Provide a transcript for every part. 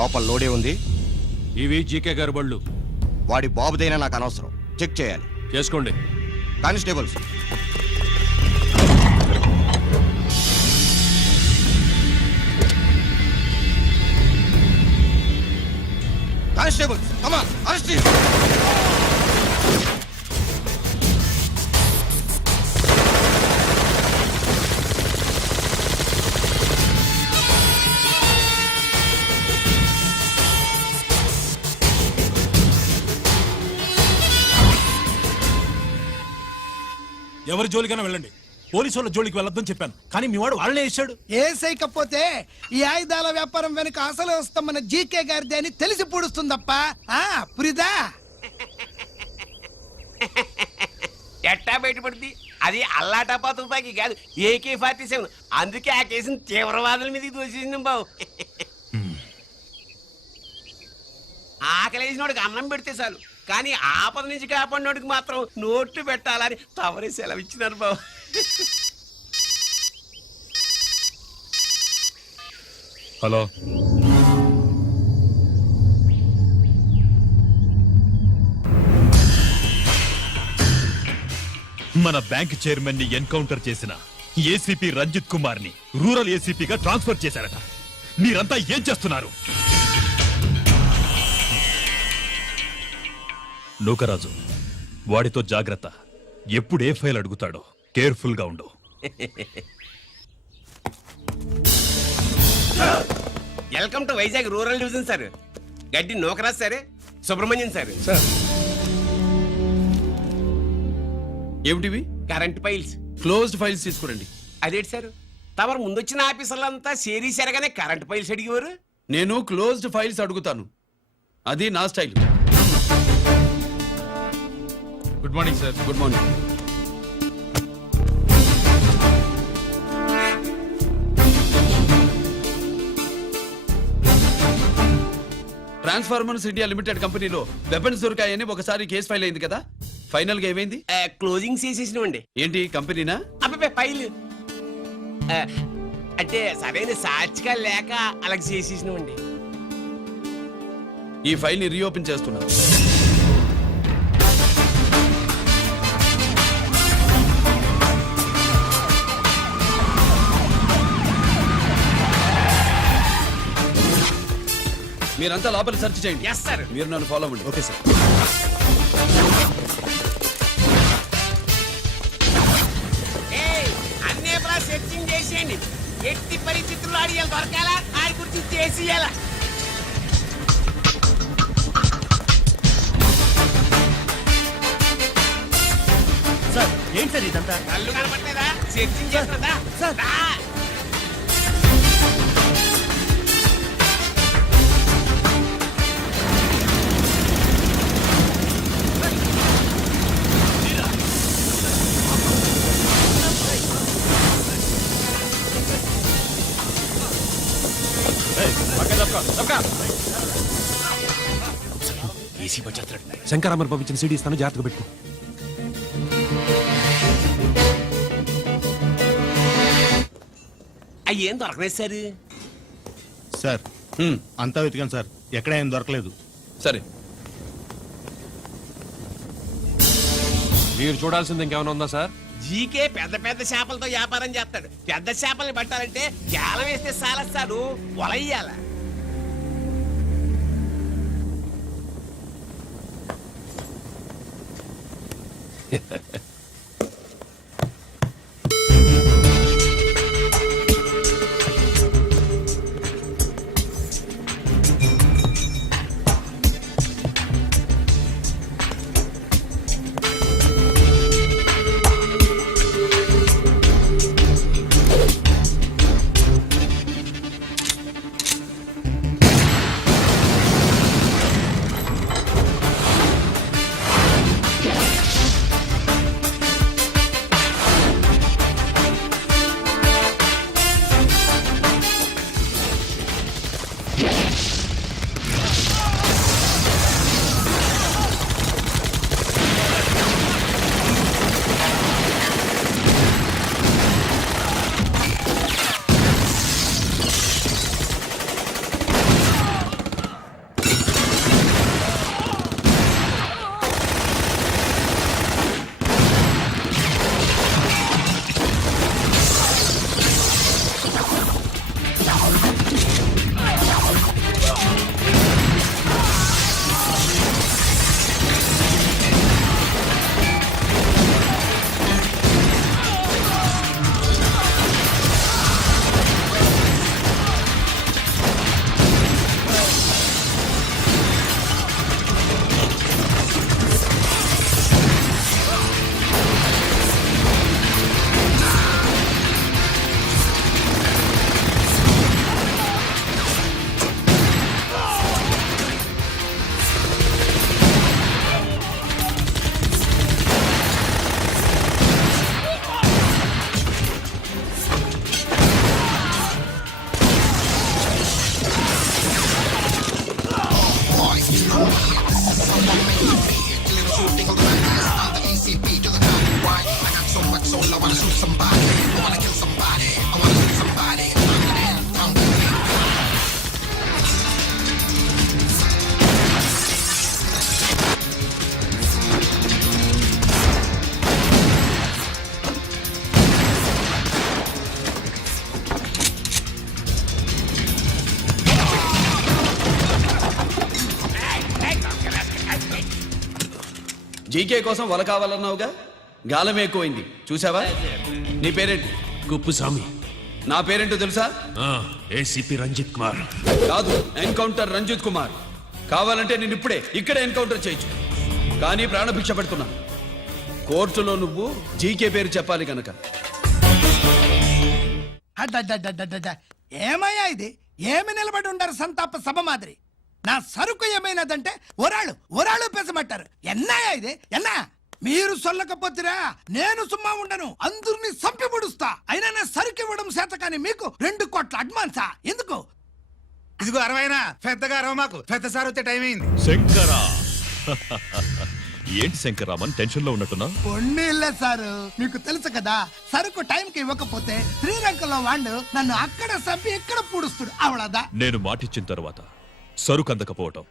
లోపల లోడే ఉంది. ఇవి జీకే గారి బళ్ళు. వాడి బాబుదైనా నాకు అనవసరం. చెక్ చేయాలి. చేసుకోండి. Constables, constables, come on, arrest him. ఎవరి జోలికైనా వెళ్ళండి, పోలీసు వాళ్ళ జోలికి వెళ్ళొద్దని చెప్పాను, కానీ మీ వాడు వాళ్ళనే వేసాడు. ఏసైకపోతే ఈ ఆయుధాల వ్యాపారం వెనుక అసలు వస్తామన్న జీకే గారిది అని తెలిసి పూడుస్తుందప్ప. పురిదా ఎట్టా బయటపడుద్ది? అది అల్లాటపా తుపాకీ కాదు, AK-47. అందుకే ఆ కేసుని తీవ్రవాదుల మీదకి దోషింది బాబు. ఆకలేసినోడికి అన్నం పెడితే చాలు, కానీ ఆపద నుంచి కాపాడినోడికి మాత్రం నోట్లు పెట్టాలని తవరే సెలవు ఇచ్చినారు బాబు. హలో, మన బ్యాంక్ చైర్మన్ ని ఎన్కౌంటర్ చేసిన ఏసీపీ రంజిత్ కుమార్ ని రూరల్ ఏసీపీగా ట్రాన్స్ఫర్ చేశారట. మీరంతా ఏం చేస్తున్నారు? నూకరాజు, వాడితో జాగ్రత్త. ఎప్పుడు ఏ ఫైల్ అడుగుతాడో కేర్ఫుల్ గా ఉండు. Welcome to Vizag rural division sir. Gaddi Nookaraj sir, Subrahmanyam sir. ఏమిటివి? Current files. క్లోజ్డ్ ఫైల్స్ తీసుకురండి. అదేంటి సార్, తమరు ముందొచ్చిన ఆఫీసర్లంతా సేరీసారగానే కరెంట్ ఫైల్స్ అడిగేవారు. నేను క్లోజ్డ్ ఫైల్స్ అడుగుతాను, అది నా style. Good morning sir. Good morning. Transformers India limited కంపెనీలో వెపన్స్ దొరికాయని ఒకసారి కేసు ఫైల్ అయింది కదా, ఫైనల్ గా ఏమైంది? క్లోజింగ్ చేసేసినవండి. ఏంటి కంపెనీనా? అబ్బాయి ఫైల్ అంటే సరైన సాక్షిగా లేక అలా చేసేసినవండి. ఈ ఫైల్ ని రీఓపెన్ చేస్తున్నా. మీరంతా లోపల సెర్చ్ చేయండి. Yes sir. మీరు నన్ను ఫాలో అవ్వండి. Okay sir. అన్నే సెర్చింగ్ చేసేయండి. ఎట్టి పరిస్థితుల్లో అడియాలి దొరకాలా, ఆడి గురించి చేసేయాలా. సార్, ఏంటి సార్ ఇదంతా? కళ్ళు కనపడలేదా? సెర్చింగ్ చేస్తున్నదా? ఏసీ వచ్చేస్తాడు. శంకరామర్ పంపించిన సీడీ ఇస్తాను, జాగ్రత్తగా పెట్టుకో. అయ్యేం దొరకలేదు సార్. సార్ అంతా వెతికాను సార్, ఎక్కడ ఏం దొరకలేదు. సరే, మీరు చూడాల్సింది ఇంకేమైనా ఉందా సార్? జీకే పెద్ద పెద్ద చేపలతో వ్యాపారం చేస్తాడు. పెద్ద చేపల్ని పట్టాలంటే జాలం వేస్తే సాలస్తాడు, వలయ్యాల. జీకే కోసం వల కావాలన్నావుగా గాలం ఎక్కువైంది చూసావా. నీ పేరేంటి? కుప్పుస్వామి. నా పేరేంటో తెలుసా? ఏసీపీ రంజిత్ కుమార్. కాదు, ఎన్కౌంటర్ రంజిత్ కుమార్. కావాలంటే నేను ఇప్పుడే ఇక్కడే ఎన్కౌంటర్ చేయొచ్చు, కానీ ప్రాణభిక్ష పెడుతున్నా. కోర్టులో నువ్వు జీకే పేరు చెప్పాలి కనుక. అడ్డడ్డడ్డడ్డడ్డ. ఏమయ్యా ఇది? ఏమి నిలబడి ఉండారు సంతాప సభ మాదిరి? నా సరుకు ఏమైనదంటే ఒరాళ్ళు పెసమంటారు. ఎన్నాయా ఇది? ఎన్నా మీరు సొల్లకపోతురా నేను సుమ్మా ఉండను, అందరినీ సంపి పొడుస్తా. అయినా నా సరుకు ఇవ్వడం చేత కానీ మీకు 2 కోట్ల అడ్వాన్సా? ఎందుకు? ఇదిగో 60 పెద్దగా అరవ మాకు, పెద్ద సార్ వచ్చే టైం అయింది. శంకరా ఏంటి శంకరామన్ టెన్షన్ లో ఉన్నట్టున్నా? పొన్నీళ్ళే సారు, మీకు తెలుసు కదా, సరుకు టైంకి ఇవ్వకపోతే శ్రీలంకలో వాడు నన్ను అక్కడ సంపి ఇక్కడ పూడుస్తుడు. అవళదా నేను మాటిచ్చిన తరువాత సరుకు అందకపోవటం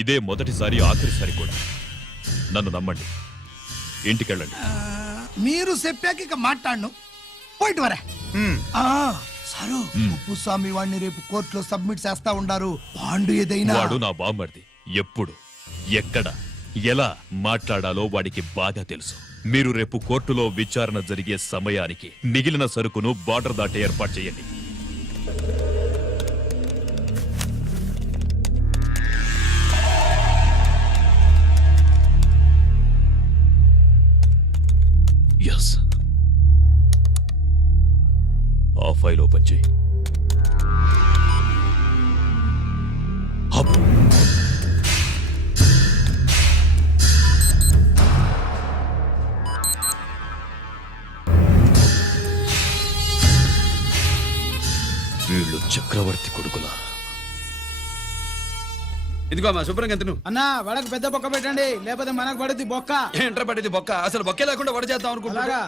ఇదే మొదటిసారి, ఆఖరిసారి కూడా. నన్ను నమ్మండి, ఇంటికెళ్ళండి. మీరు చెప్పాక ఇక మాట్లాడను. పోయిట్ వరే. సారు, ఉప్పుస్వామి వాడిని రేపు కోర్టులో సబ్మిట్ చేస్తా ఉండారు. వాండు ఏదైనా వాడు నా బామ్మర్ది. ఎప్పుడు, ఎక్కడ, ఎలా మాట్లాడాలో వాడికి బాగా తెలుసు. మీరు రేపు కోర్టులో విచారణ జరిగే సమయానికి మిగిలిన సరుకును బార్డర్ దాటి ఏర్పాటు చేయండి. ఎస్, ఆ ఫైల్ ఓపెన్ చేయి. అప్. వీళ్ళు చక్రవర్తి కొడుకులా? ఇదిగో మా శుభ్రంగా తిను. అన్నా వడకు పెద్ద బొక్క పెట్టండి, లేకపోతే మనకు పడుద్ది బొక్క. ఏంట్రా పడింది బొక్క? అసలు బొక్కే లేకుండా వడ చేద్దాం అనుకుంటా. అలాగా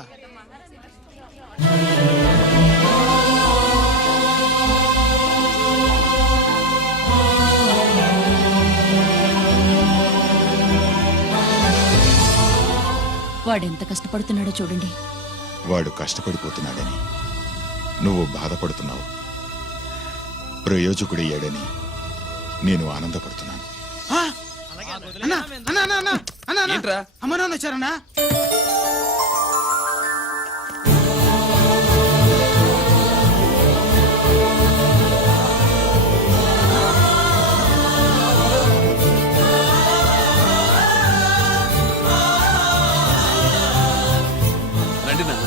వాడెంత కష్టపడుతున్నాడో చూడండి. వాడు కష్టపడిపోతున్నాడని నువ్వు బాధపడుతున్నావు. ప్రయోజకుడయ్యాడని నేను ఆనందపడుతున్నాను. అన్నా అన్నా అన్నా అన్నా అన్నా అన్నా. ఏంట్రా? అమ్మ నాన్న వచ్చారన్నా. రండి నాన్న.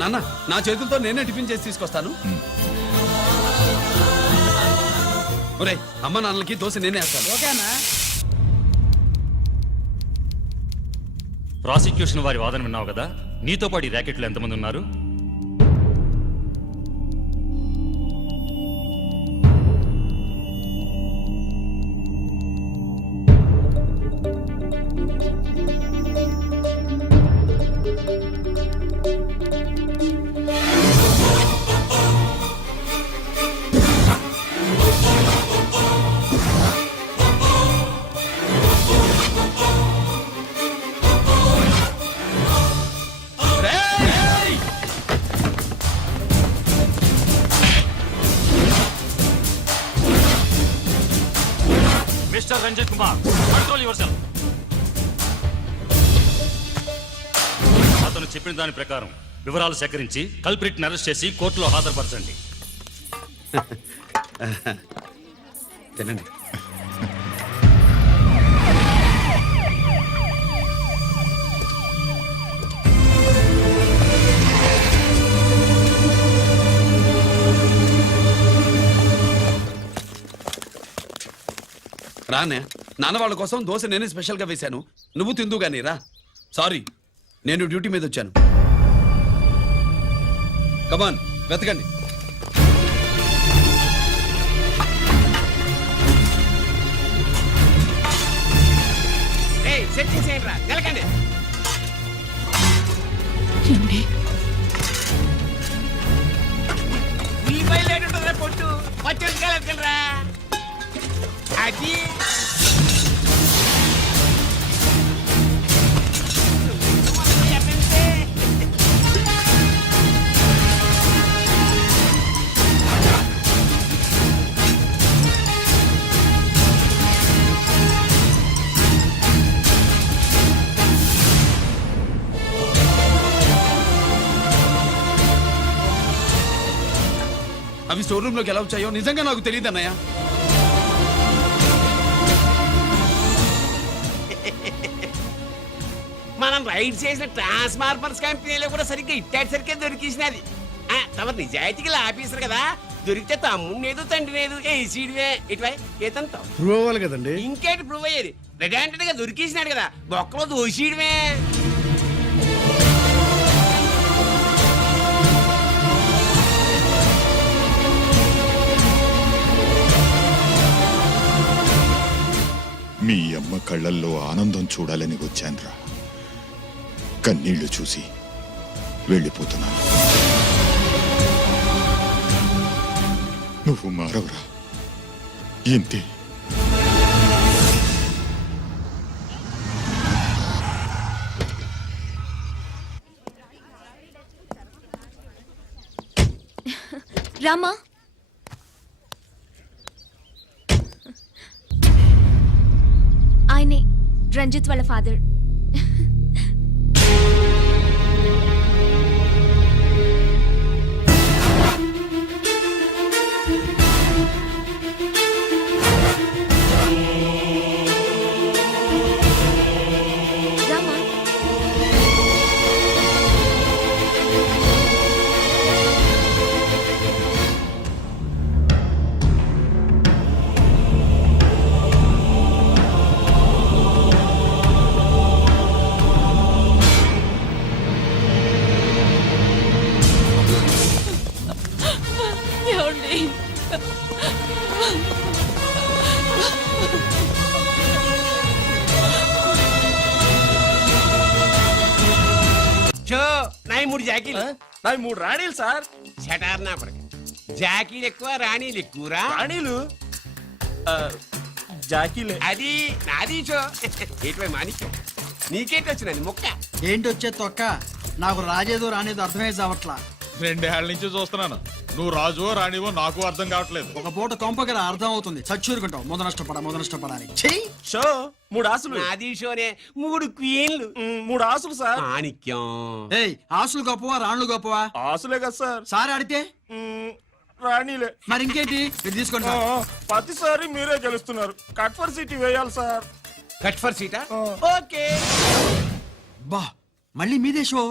నాన్న, నా చేతులతో నేనే టిఫిన్ చేసి తీసుకొస్తాను. ఒరేయ్, అమ్మ నాన్నలకి దోశ నేనే వేస్తాను. ఓకే అన్నా. ప్రాసిక్యూషన్ వారి వాదన విన్నావు కదా. నీతో పాటు ఈ ర్యాకెట్లు ఎంతమంది ఉన్నారు? Mister Ranjith Kumar, control yourself. అతను చెప్పిన దాని ప్రకారం వివరాలు సేకరించి కల్ప్రిట్ అరెస్ట్ చేసి కోర్టులో హాజరుపరచండి. తినండి. రానే, నాన్న వాళ్ళ కోసం దోశ నేనే స్పెషల్గా వేశాను. నువ్వు తిందు గానీ రా. సారీ, నేను డ్యూటీ మీద వచ్చాను. కమాన్, వెతకండి. నిలకండి రా, నిలకండి. ఏమండి? ఈ బయలు ఏంటుంటుందిరా పొట్టు పచ్చడికాయలు ఎత్తుకెళ్ళరా. అది అవి స్టోర్ రూమ్ లోకి ఎలా వచ్చాయో నిజంగా నాకు తెలియదు అన్నయ్య. మనం రైడ్ చేసిన ట్రాన్స్ఫార్మర్స్ కంపెనీలో కూడా సరిగ్గా ఇట్టాడు సరిగ్గా దొరికేసినది. తమ నిజాయితీకి ఆఫీసర్ కదా, దొరికితే తమ్ముడు ఏదో తండ్రి ఏదో ఏసీడివే ఇటువై ఏతంతో ప్రూవ్ అవ్వాలి కదండి. ఇంకేటి ప్రూవ్ అయ్యేది? రెడ్ గా దొరికేసినాడు కదా, బొక్కలో దోషీడమే. మీ అమ్మ కళ్ళల్లో ఆనందం చూడాలని వచ్చాన్రా. కన్నీళ్లు చూసి వెళ్ళిపోతున్నాను. నువ్వు మారవురా, ఇంతే. రామా, ఆయనే రంజిత్ వాళ్ళ ఫాదర్. రామా, ఏమండి? చో నాయి 3 జాకీలు. నావి 3 రాణీలు సార్. షటార్ నా పడక. జాకీలు ఎక్కువ రాణీలు ఎక్కువరా. రాణీలు జాకీలే. అది నాది చో. ఏటివై మాణిక్యం, నీకేటి వచ్చినది మొక్క? ఏంటి వచ్చే తొక్క? నాకు రాజేదో రానేదో అర్థమే చావట్లా. 2 ఏళ్ల నుంచి చూస్తున్నాను. నువ్వు రాజువో రాణివో నాకు అర్థం కావట్లేదు. ఒక పూట కొంపగల అర్థం అవుతుంది. చచ్చూరుకుంటావు. మొద నష్టపడాలి. షో 3 ఆసులు. నాది షోనే 3 క్వీన్లు. 3 ఆసులు సార్. మాణిక్యం. ఏయ్, ఆసులు గొప్పవా రాణులు గొప్పవా? ఆసులే కదా సార్. సార్ ఆడితే రాణిలే. మరి ఇంకేంటి? ఇది తీసుకోండి సార్. ప్రతిసారి మీరే గెలుస్తున్నారు. కట్ ఫర్ సిటీ వేయాలి సార్. కట్ ఫర్ సీటా? ఓకే. బా, మళ్ళీ మీదే షో.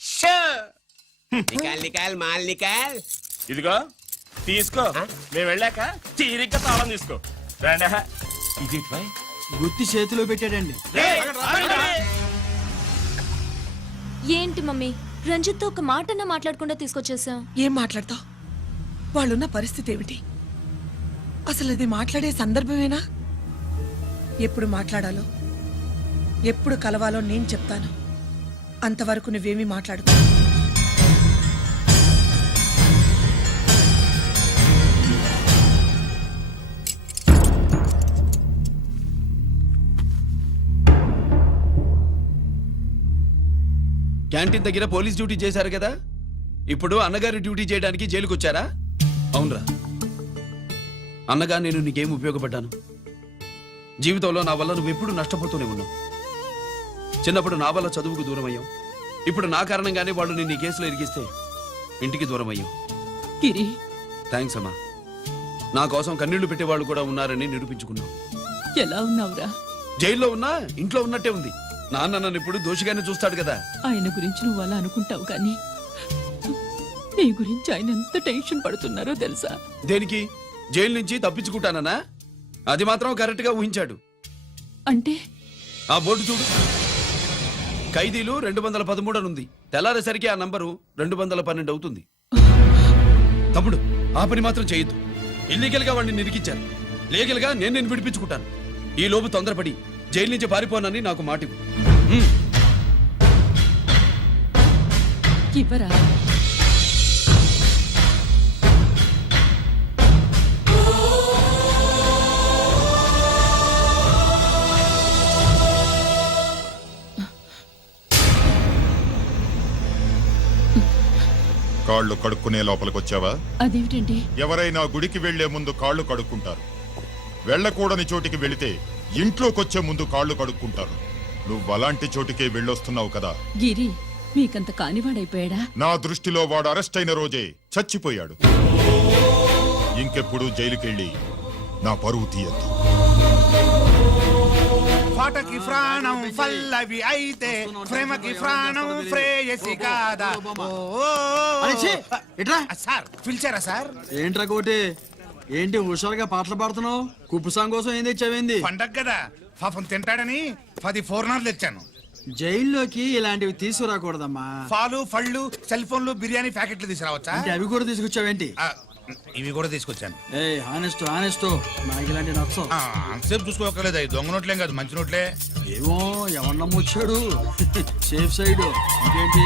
షో నికాల్ నికాల్ మాల్ నికాల్. ఇదిగో తీసుకో. మేము వెళ్ళాక తీరిగ్గా తాళం తీసుకో. రండి. ఇదేటివై? గుత్తి చేతిలో పెట్టాడండి. ఏంటి మమ్మీ, రంజిత్తో ఒక మాటన్నా మాట్లాడకుండా తీసుకొచ్చేసా? ఏం మాట్లాడతావు? వాళ్ళున్న పరిస్థితి ఏమిటి? అసలు అది మాట్లాడే సందర్భమేనా? ఎప్పుడు మాట్లాడాలో, ఎప్పుడు కలవాలో నేను చెప్తాను. అంతవరకు నువ్వేమీ మాట్లాడుకో. క్యాంటీన్ దగ్గర పోలీస్ డ్యూటీ చేశారు కదా, ఇప్పుడు అన్నగారి డ్యూటీ చేయడానికి జైలుకి వచ్చారా? అవునరా అన్నగా, నేను నీకేం ఉపయోగపడ్డాను? జీవితంలో నా వల్ల నువ్వు ఎప్పుడు నష్టపోతూనే ఉన్నావు. చిన్నప్పుడు నా వల్ల చదువుకు దూరం అయ్యావు. ఇప్పుడు నా కారణంగానే వాళ్ళు నిన్ను ఈ కేసులో ఇరిగిస్తే ఇంటికి దూరం అయ్యావు. థ్యాంక్స్ అమ్మా. నా కోసం కన్నీళ్లు పెట్టేవాళ్ళు కూడా ఉన్నారని నిరూపించుకున్నావు. ఎలా ఉన్నావురా? జైల్లో ఉన్నా ఇంట్లో ఉన్నట్టే ఉంది. నాన్న నన్ను ఇప్పుడు దోషిగానే చూస్తాడు కదా. ఆయన గురించి నువ్వు అలా అనుకుంటావు, కానీ నీ గురించి ఆయన ఎంత టెన్షన్ పడుతున్నారో తెలుసా? దేనికి? జైలు నుంచి తప్పించుకుంటానన్నా? అది మాత్రం కరెక్ట్ గా ఊహించాడు. అంటే ఆ బోర్డు చూడు, ఖైదీలు 213 అని ఉంది. తెల్లారేసరికి ఆ నంబరు 212 అవుతుంది. తమ్ముడు, ఆ పని మాత్రం చేయొద్దు. ఇల్లీగల్ గా వాడిని నిరికించాను. లీగల్ గా నేను విడిపించుకుంటాను. ఈ లోపు తొందరపడి జైలు నుంచి పారిపోనని నాకు మాటివ్వు. ఇవ్వరా? కాళ్ళు కడుక్కునే లోపలికొచ్చావా? అదేమిటండి? ఎవరైనా గుడికి వెళ్లే ముందు కాళ్ళు కడుక్కుంటారు. వెళ్ళకూడని చోటికి వెళితే ఇంట్లోకొచ్చే ముందు కాళ్ళు కడుక్కుంటారు. నువ్వు అలాంటి చోటికే వెళ్ళొస్తున్నావు కదా. గిరి మీకంత కానివాడైపోయాడా? నా దృష్టిలో వాడు అరెస్ట్ అయిన రోజే చచ్చిపోయాడు. ఇంకెప్పుడు జైలుకెళ్ళి నా పరువు తీయద్దు. పాటకి ప్రాణం పల్లవి అయితే ప్రేమకి ప్రాణం ప్రేయసి కాదా. సార్ పిలిచారా సార్? ఏంట్రా కోటి, ఏంటి హుషారుగా పాటలు పాడుతున్నావు? కుప్పుసాంగ్ కోసం ఏం తెచ్చావేంది? పండగ కదా పాపం తింటాడని 10 పూర్ణాలు తెచ్చాను. జైల్లోకి ఇలాంటివి తీసుకురాకూడదమ్మా. పాలు పళ్ళు సెల్ ఫోన్లు బిర్యానీ ప్యాకెట్లు తీసుకురావచ్చా? అంటే అవి కూడా తీసుకొచ్చావేంటి? ఇవి కూడా తీసుకొచ్చాను. ఏ హానెస్ట్ హానెస్ట్, నాకు ఇలాంటి నచ్చవు. అంతసేపు చూసుకోకర్లేదు, అవి దొంగ నోట్లేం కాదు, మంచి నోట్లే. ఏమో ఎవరు నమ్మొచ్చాడు. Safe side. ఇంకేంటి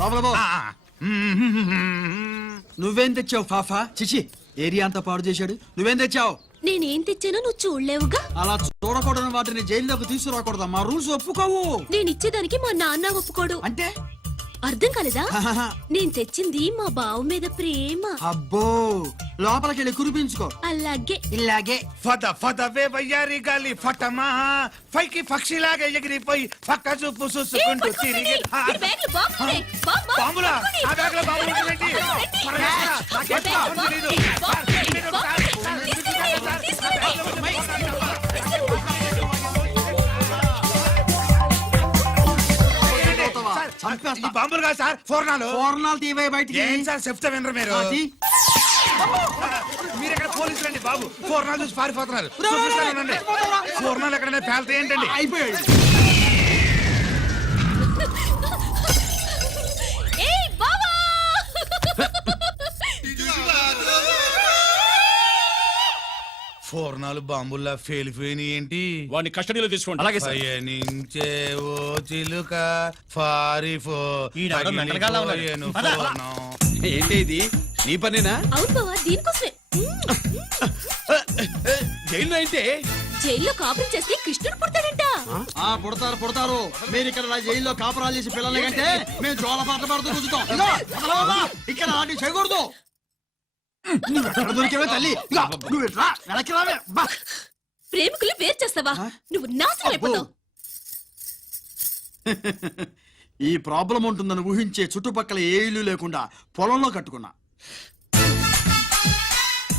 లోపల పో. నువ్వేం తెచ్చావు ఫాఫా? చిచి, ఏరియా అంతా పాడు చేశాడు. నువ్వేం తెచ్చావు? నేనేం తెచ్చానో నువ్వు చూడలేవుగా. అలా చూడకూడని వాటిని జైల్లోకి తీసుకురాకూడదా? మా రూల్స్ ఒప్పుకోవు. నేను ఇచ్చేదానికి మా నాన్న ఒప్పుకోడు. అంటే అర్థం కాలేదా? నేను తెచ్చింది మా బావు మీద ప్రేమ. అబ్బో, లోపలికి వెళ్ళి కురిపించుకో. అలాగే ఇలాగే ఫద ఫదవే వయ్యారి గాలి ఫటమా పైకి పక్షిలాగా ఎగిరిపోయి పక్క చూపు చూసుకుంటూ తిరిగి. బాంబులా? ఆ బ్యాగ్ లో బాంబులు ఉంటాయేంటి? నాకేం బాంబులు తెలీదు. ఈ బాంబులు కాదు సార్, పూర్ణాలు. పూర్ణాలు తీవే బయటికి. ఏం సార్ చెప్తా వినరు మీరు? మీరు ఎక్కడ పోలీసులు అండి బాబు? పూర్ణాలు చూసి పారిపోతున్నారు. పూర్ణాలు ఎక్కడైనా పేల్తాయి ఏంటండి? అయిపోయాడు. పూర్ణాలు బాంబుల్లా ఫేలిపోయినాయి ఏంటి? వాడిని కస్టడీలో తీసుకోండి. అలాగే పయనించే ఓ చిలుక పారిపో. ఏంటి ఇది? నీ పనేనా? అవును బావా, దీనికోసమే. జైల్లో అయితే జైల్లో కాపురం చేస్తే కృష్ణుడు పుడతాడంట. పుడతారు పుడతారు. మీరు ఇక్కడ నా జైల్లో కాపురాలు చేసి పిల్లల కంటే మేము జోల పాటలు పాడుతూ కూర్చుంటాం. ఇక్కడ ఆడి చేయకూడదు. దొరికేవే తల్లి. వెనక్కి రావే. ప్రేమికులు వేరు చేస్తావా? నువ్వు నాశనం అయిపోతావు. ఈ ప్రాబ్లం ఉంటుందని ఊహించే చుట్టుపక్కల ఏ ఇల్లు లేకుండా పొలంలో కట్టుకున్నా.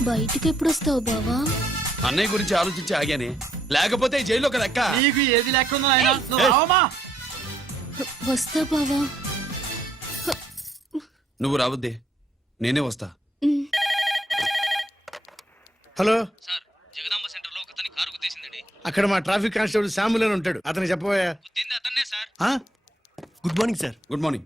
బయటికి ఎప్పుడు వస్తావు బావా? అన్నయ్య గురించి ఆలోచించి ఆగానే, లేకపోతే జైల్లో ఒక లెక్క. నీకు ఏది లెక్క ఉందో ఆయన? వస్తా బావా. నువ్వు రావద్దే, నేనే వస్తా. హలో సార్, జగదాంబ సెంటర్ లో ఒకతని కారు గుద్దేసిందండి. అక్కడ మా ట్రాఫిక్ కానిస్టేబుల్ శామ్యుల్ అని ఉంటాడు, అతనికి చెప్పబోయా. గుద్దింది అతన్నే sir. Good morning sir. Good morning.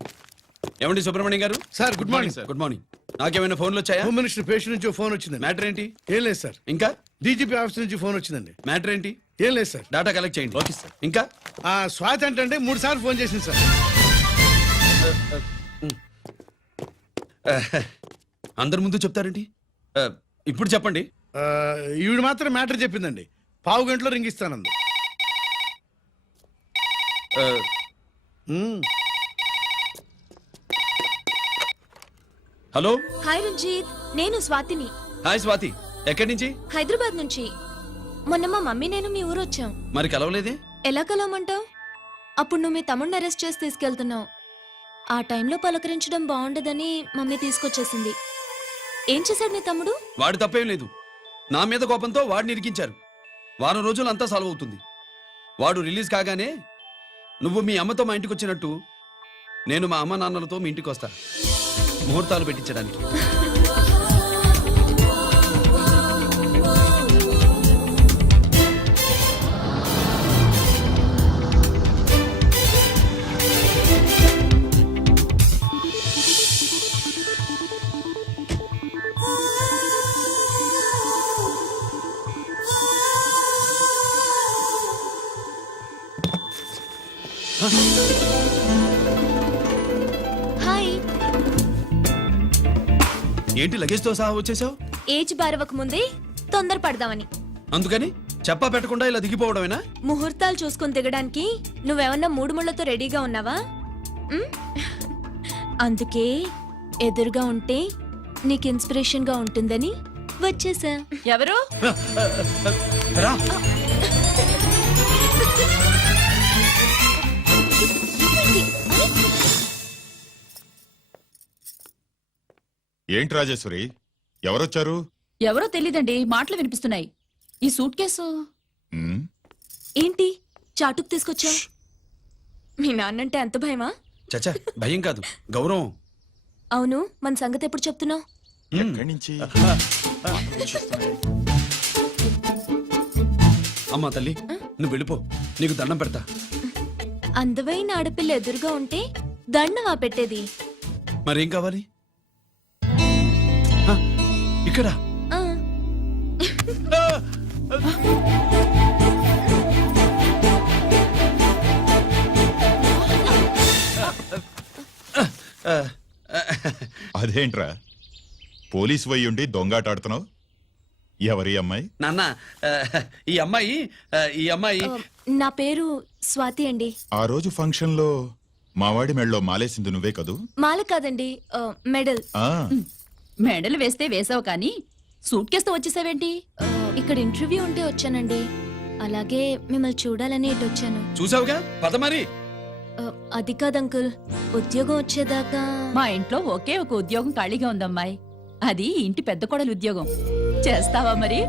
ఏమండి సుబ్రహ్మణ్యం గారు? Sir good morning sir. Good morning. నాకేమైనా ఫోన్లు వచ్చాయా? హోమ్ మినిస్టర్ పేషెంట్ నుంచి ఫోన్ వచ్చిందండి. మ్యాటర్ ఏంటి? ఏం లేదు సార్. ఇంకా డీజీపీ ఆఫీస్ నుంచి ఫోన్ వచ్చిందండి. మ్యాటర్ ఏంటి? ఏం లేదు సార్. డేటా కలెక్ట్ చేయండి. Okay sir. ఇంకా స్వాతి అంటే 3 సార్లు ఫోన్ చేసింది సార్. అందరి ముందు చెప్తారండి. ఇప్పుడు చెప్పండి. ఈవిడ మాత్రం మ్యాటర్ చెప్పిందండి. 15 గంటలో రింగ్ ఇస్తానంది. హలో. హాయ్ రంజిత్, నేను స్వాతిని. హాయ్ స్వాతి, ఎక్కడి నుంచి? హైదరాబాద్ నుంచి. మొన్న మా మమ్మీ నేను మీ ఊరు వచ్చాం. మరి కలవలేదే? ఎలా కలవమంటావు? అప్పుడు నువ్వు మీ తమ్ముడిని అరెస్ట్ చేసి తీసుకెళ్తున్నావు. ఆ టైంలో పలకరించడం బాగుండదని మమ్మీ తీసుకొచ్చేసింది. ఏం చేశాడు నీ తమ్ముడు? వాడు తప్పేం లేదు. నా మీద కోపంతో వాడిని ఇరికించారు. వారం రోజులు అంతా సాల్వ్ అవుతుంది. వాడు రిలీజ్ కాగానే నువ్వు మీ అమ్మతో మా ఇంటికి వచ్చినట్టు నేను మా అమ్మ నాన్నలతో మీ ఇంటికి వస్తా, ముహూర్తాలు పెట్టించడానికి. హాయ్. ఏంటి లగేజ్ తో సహా వచ్చేసావు? ఏజ్ బారవక ముందే తొందర పడదామని. అందుకని చెప్పా పెట్టకుండా ఇలా దిగిపోవడమేనా? ముహూర్తాలు చూసుకుని దిగడానికి నువ్వేమన్నా మూడు ముళ్ళతో రెడీగా ఉన్నావా? ఉమ్? అందుకే ఎదురుగా ఉంటే నీకు ఇన్స్పిరేషన్ గా ఉంటుందని వచ్చేసా. ఎవరు? రా. ఏంటి రాజేశ్వరి, ఎవరొచ్చారు? ఎవరో తెలీదండి, మాటలు వినిపిస్తున్నాయి. ఈ సూట్ కేసు ఉమ్, ఏంటి చాటుకు తీసుకొచ్చా? మీ నాన్నంటే అంత భయమా? చచ్చా, భయం కాదు, గౌరవం. అవును, మన సంగతి ఎప్పుడు చెప్తున్నావు? ఎక్కడి నుంచి? అమ్మా తల్లి, నువ్వు వెళ్ళిపో, నీకు దండం పెడతా. అందమైన ఆడపిల్ల ఎదురుగా ఉంటే దండవా పెట్టేది? మరేం కావాలి? ఆ, ఇక్కడ ఆ, అదేంట్రా పోలీస్ వయ్యుండి దొంగాటాడుతున్నావు? ఎవరి అమ్మాయి? నాన్న, ఈ అమ్మాయి ఈ అమ్మాయి నా పేరు స్వాతి అండి. ఆ రోజు ఫంక్షన్ లో మావాడి మెళ్ళలో మాలేసింది నువ్వే కదూ? మాల కాదండి, మెడల్. ఆ, మెడలు వేస్తే వేసావు కానీ సూట్ కేసుతో వచ్చేసావేంటి? ఇక్కడ ఇంటర్వ్యూ ఉంటే వచ్చానండి. అలాగే మిమ్మల్ని చూడాలని ఇటు వచ్చాను. చూసావుగా, పద మరి. అది కాదు అంకుల్, ఉద్యోగం వచ్చేదాకా. మా ఇంట్లో ఒకే ఒక ఉద్యోగం ఖాళీగా ఉందమ్మాయి. అది ఇంటి పెద్ద కోడలు ఉద్యోగం. చేస్తావా మరి?